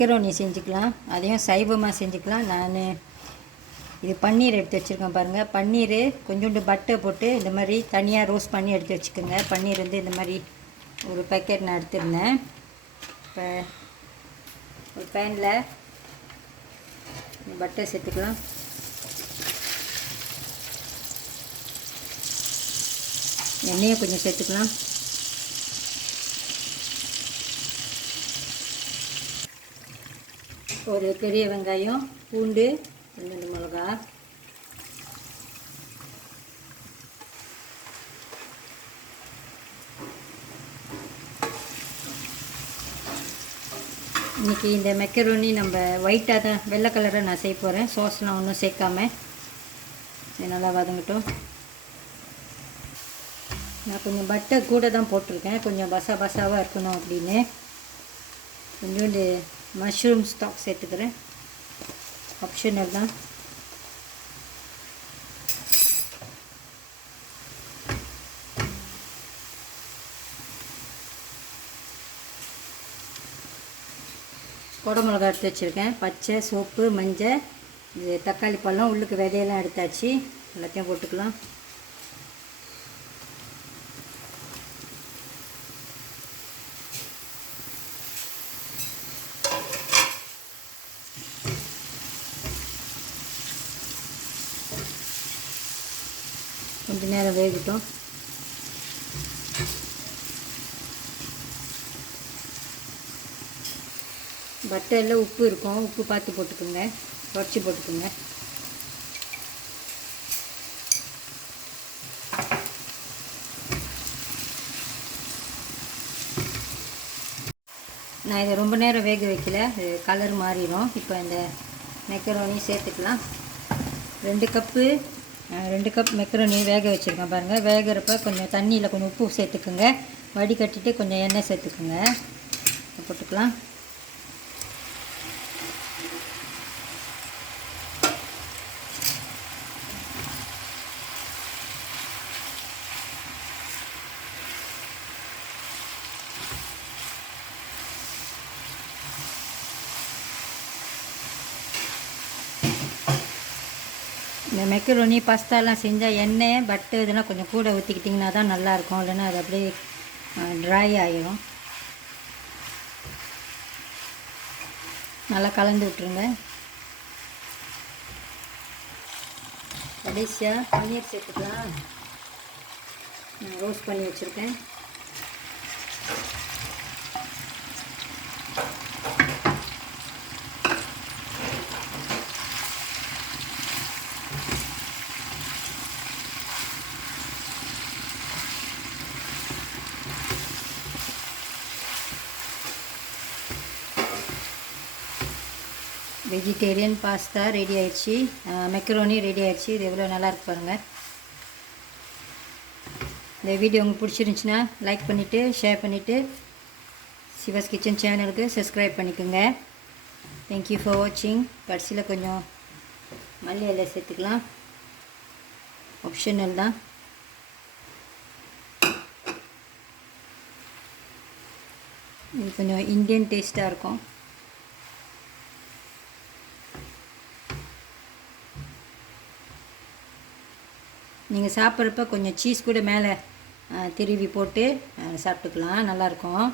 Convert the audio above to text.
Macaroni செஞ்சுக்கலாம், அதையும் சைவமாக செஞ்சுக்கலாம். நான் இது பன்னீர் எடுத்து வச்சுருக்கேன் பாருங்கள். பன்னீர் கொஞ்சோண்டு பட்டர் போட்டு இந்த மாதிரி தனியாக ரோஸ்ட் பண்ணி எடுத்து வச்சுக்கோங்க. பன்னீர் வந்து இந்த மாதிரி ஒரு பேக்கெட் நான் எடுத்துருந்தேன். இப்போ ஒரு பேனில் பட்டர் சேர்த்துக்கலாம். எண்ணெயை கொஞ்சம் சேர்த்துக்கலாம். ஒரு பெரிய வெங்காயம், பூண்டு, 2 மிளகா, இன்றைக்கி இந்த மெக்கரோனி நம்ம ஒயிட்டாக தான், வெள்ளை கலராக நான் செய்ய போகிறேன். சாஸ்லாம் ஒன்றும் சேர்க்காம. இது நல்லா வதங்கட்டும். நான் கொஞ்சம் பட்டர் கூட தான் போட்டிருக்கேன், கொஞ்சம் பசாவாக இருக்கணும் அப்படின்னு. கொஞ்சோண்டு மஷ்ரூம் ஸ்டாக் சேர்த்துக்கிறேன், ஆப்ஷனல் தான். குடமிளகா எடுத்து வச்சுருக்கேன், பச்சை, சோப்பு, மஞ்சள், இது தக்காளி பழம், உள்ளுக்கு விதையெல்லாம் எடுத்தாச்சு. எல்லாத்தையும் போட்டுக்கலாம். கொஞ்சம் நேரம் வேகட்டும். பட்டரில் உப்பு இருக்கும், உப்பு பார்த்து போட்டுக்கோங்க, உடச்சி போட்டுக்கோங்க. நான் இதை ரொம்ப நேரம் வேக வைக்கல, கலர் மாறிடும். இப்போ இந்த மெக்கரோனி சேர்த்துக்கலாம். 2 கப் மெக்கரோனி வேக வச்சுருக்கேன் பாருங்கள். வேகிறப்ப கொஞ்சம் தண்ணியில் கொஞ்சம் உப்பு சேர்த்துக்குங்க, வடிகட்டிட்டு கொஞ்சம் எண்ணெய் சேர்த்துக்குங்க, போட்டுக்கலாம். இந்த மெக்கரோனி பாஸ்தாலாம் செஞ்சால் எண்ணெய், பட்டர் இதெல்லாம் கொஞ்சம் கூட ஊற்றிக்கிட்டிங்கன்னா தான் நல்லாயிருக்கும். இல்லைன்னா அது அப்படியே ட்ரை ஆகிடும். நல்லா கலந்து விட்டுருங்க. கடைசியாக பன்னீர் சேர்த்துக்கலாம். ரோஸ்ட் பண்ணி வச்சுருக்கேன். வெஜிடேரியன் பாஸ்தா ரெடி ஆயிடுச்சு, மெக்கரோனி ரெடி ஆயிடுச்சு. இது எவ்வளோ நல்லா இருக்கு பாருங்கள். இந்த வீடியோ உங்களுக்கு பிடிச்சிருந்துச்சின்னா லைக் பண்ணிவிட்டு ஷேர் பண்ணிவிட்டு சிவாஸ் கிச்சன் சேனலுக்கு சப்ஸ்கிரைப் பண்ணிக்கோங்க. தேங்க்யூ ஃபார் வாட்சிங். கடைசியில் கொஞ்சம் மல்லி இலை சேர்த்துக்கலாம், ஆப்ஷனல் தான். இது கொஞ்சம் இந்தியன் டேஸ்ட்டாக இருக்கும். நீங்கள் சாப்பிட்றப்ப கொஞ்சம் சீஸ் கூட மேலே திருவி போட்டு சாப்பிட்டுக்கலாம், நல்லாயிருக்கும்.